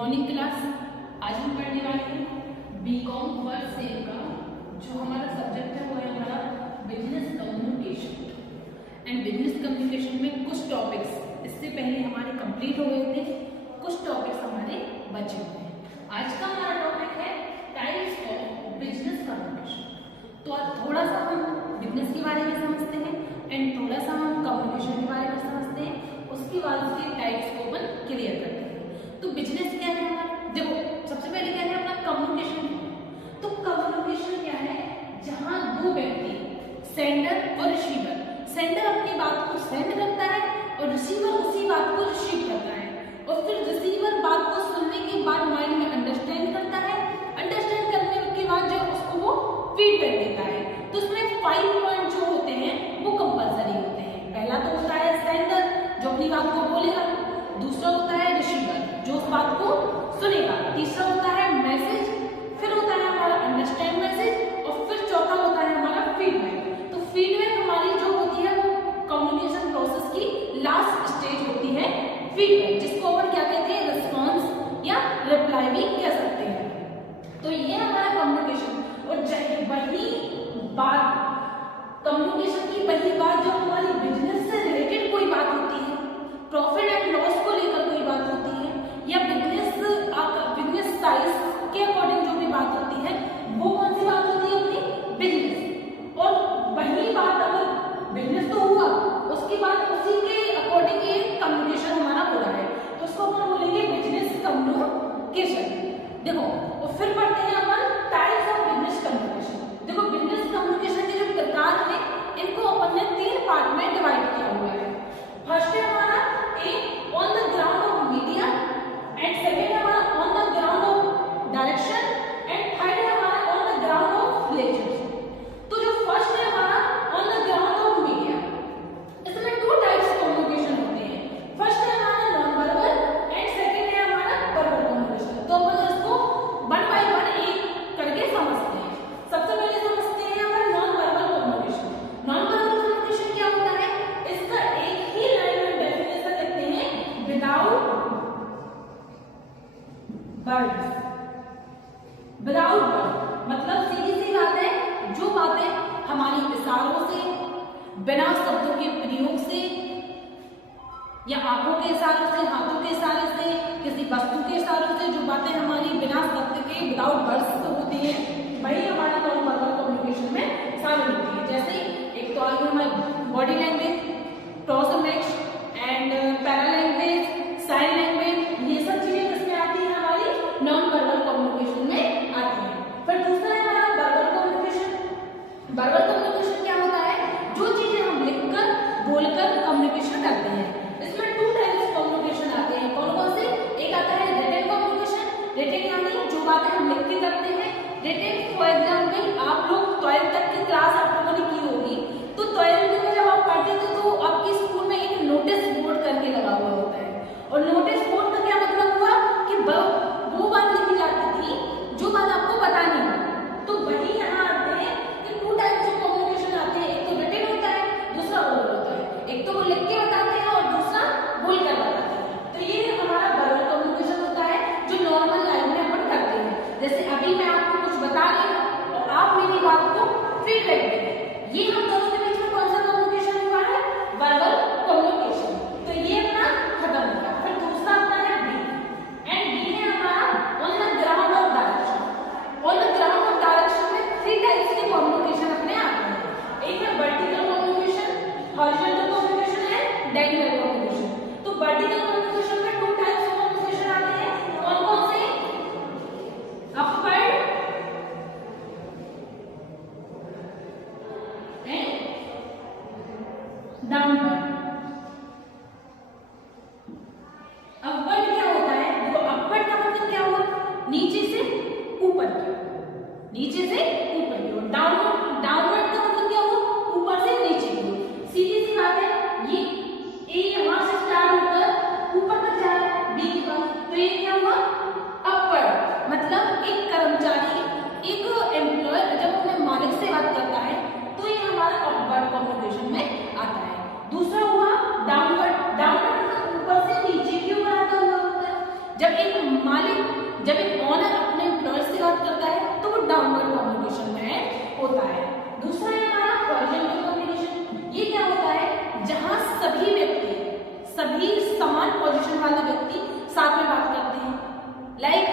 Morning class. आज हम पढ़ने वाले हैं बीकॉम फर्स्ट सेम का जो हमारा सब्जेक्ट है वो है हमारा business communication. And business communication में कुछ टॉपिक्स इससे पहले हमारे कंप्लीट हो गए थे, कुछ टॉपिक्स हमारे बचे हुए हैं। आज का हमारा टॉपिक है टाइप्स ऑफ बिजनेस कम्युनिकेशन। तो आज थोड़ा सा हम बिजनेस के बारे में समझते हैं एंड थोड़ा सा हम कम्युनिकेशन के बारे में समझते हैं, उसके बाद उसके टाइप्स को अपन क्लियर करते हैं। तो बिजनेस क्या है हमारा, देखो सबसे पहले क्या है अपना कम्युनिकेशन। तो कम्युनिकेशन क्या है, जहां दो व्यक्ति सेंडर और रिसीवर, सेंडर अपनी बात को सेंड करता है और रिसीवर उसी बात को रिसीव करता है और फिर रिसीवर बात को सुनने के बाद माइंड में अंडरस्टैंड करता है, अंडरस्टैंड करने के बाद जो उसको वो फीडबैक देता है। तो उसमें 5 पॉइंट जो होते हैं वो कंपलसरी होते हैं। पहला तो होता है सेंडर जो अपनी बात को बोलेगा, दूसरा होता है रिसीवर जो उस बात को सुनेगा, तीसरा होता है मैसेज, फिर होता है हमारा अंडरस्टैंड मैसेज और फिर चौथा होता है हमारा फीडबैक। तो फीडबैक हमारी जो होती है वो कम्युनिकेशन प्रोसेस की लास्ट स्टेज होती है फीडबैक, जिसको अपन क्या कहते हैं रिस्पॉन्स या रिप्लाई भी कह सकते हैं। तो ये हमारा कम्युनिकेशन। और वही बात कम्युनिकेशन की वही बात जो हमारी बिजनेस से रिलेटेड कोई बात होती है, प्रॉफिट एंड लॉस को लेकर कोई बात होती है या बिजनेस साइज के अकॉर्डिंग जो भी बात होती है वो कौन सी बात होती है अपनी बिजनेस। और वही बात अगर बिजनेस तो हुआ उसके बाद उसी के अकॉर्डिंग ये कम्युनिकेशन हमारा हो रहा है, तो उसको अपन बोलेंगे बिजनेस कम्युनिकेशन। देखो और फिर पढ़ते हैं अपन टाइप्स ऑफ बिजनेस कम्युनिकेशन। देखो बिजनेस कम्युनिकेशन के जो प्रकार है इनको अपन ने 3 पार्ट में डिवाइड किया हुआ है। फर्स्ट है हमारा on the ground of media and second है हमारा on the ground of direction and third है हमारा on the ground of relationship. तो जो फर्स्ट है हमारा on the ground of media, इसमें 2 टाइप्स ऑफ कम्युनिकेशन होते हैं। फर्स्ट है हमारा नॉन वर्बल एंड सेकेंड है हमारा वर्बल कम्युनिकेशन। तो अपन इसको 1 बाय 1 एक करके समझते हैं। सबसे पहले समझते हैं हमारा non verbal communication. Non verbal communication क्या होता है, इसका एक ही लाइन में डेफिनेशन लिखते हैं विदाउट वर्ड्स। विदाउट वर्ड मतलब सीधी सी बात है, जो बातें हमारी इशारों से, बिना शब्दों के प्रयोग से या आंखों के इशारों से, हाथों के इशारे से, किसी वस्तु के इशारों से, जो बातें हमारी बिना शब्द के विदाउट वर्ड्स होती है वही हमारी नॉन वर्बल कम्युनिकेशन में शामिल होती है। जैसे एक तो आगे हमारी body language, toss next and paralanguage, sign language, ये सब चीजें किसमें आती है हमारी नॉन वर्बल कम्युनिकेशन में आती है। फिर दूसरा है हमारा वर्बल कम्युनिकेशन। वर्बल कम्युनिकेशन क्या होता है, जो चीजें हम लिखकर बोलकर कम्युनिकेशन करते हैं। इसमें 2 टाइप्स कम्युनिकेशन आते हैं। कौन कौन से, एक आता है रिटन कम्युनिकेशन। रिटन यानी जो बातें हम लिख के करते हैं। रिटन फॉर एग्जाम्पल आप लोग 12th तक की क्लास आप लोगों ने की होगी, तो 12th में जब आप पढ़ते थे तो आपके स्कूल में एक नोटिस बोर्ड करके लगा हुआ होता है। और नोटिस बोर्ड का क्या मतलब हुआ कि वो बात लिखी जाती थी जो बात आपको बतानी है। तो वही यहाँ आते हैं कि 2 टाइप्स ऑफ कम्युनिकेशन आते हैं, एक तो रिटन होता है, दूसरा ओरल होता है। एक तो वो लिख के बताते हैं और दूसरा बोलकर बताते हैं। तो ये हमारा वर्बल कम्युनिकेशन होता है जो नॉर्मल लाइफ में अपन करते हैं। जैसे अभी मैं आपको कुछ बता रही हूँ और आप मेरी बात को फीडबैक दें, ये हम दोनों के बीच में कौन सा कम्युनिकेशन हुआ है, वर्बल कम्युनिकेशन। तो ये अपना खत्म हो गया। फिर दूसरा आता है बी एंड बी है हमारा on the ground of direction. On the ground of direction में 3 टाइप्स के कम्युनिकेशन अपने आते हैं। एक है वर्टिकल कम्युनिकेशन, हॉरिजॉन्टल कम्युनिकेशन है, डायगोनल कम्युनिकेशन। तो वर्टिकल कम्युनिकेशन में 2 टाइप्स ऑफ कम्युनिकेशन आते हैं। कौन कौन से, अपवर्ड एंड डाउनवर्ड। अपवर्ड क्या होता है, देखो अपवर्ड का मतलब क्या हुआ, नीचे से ऊपर की ओर, नीचे से ऊपर की ओर। डाउनवर्ड, डाउनवर्ड का मतलब क्या हुआ, ऊपर से नीचे की ओर। सीधी सी बात है, ये ए यहां से स्टार्ट होकर ऊपर तक जा रहा है बी के पास, तो ये क्या हुआ अपवर्ड। मतलब एक कर्मचारी, एक एम्प्लॉयर जब अपने मालिक से बात करता है तो ये हमारा अपवर्ड कम्युनिकेशन में आता है। दूसरा सभी व्यक्ति, सभी समान पोजीशन वाले व्यक्ति साथ में बात करते हैं। लाइक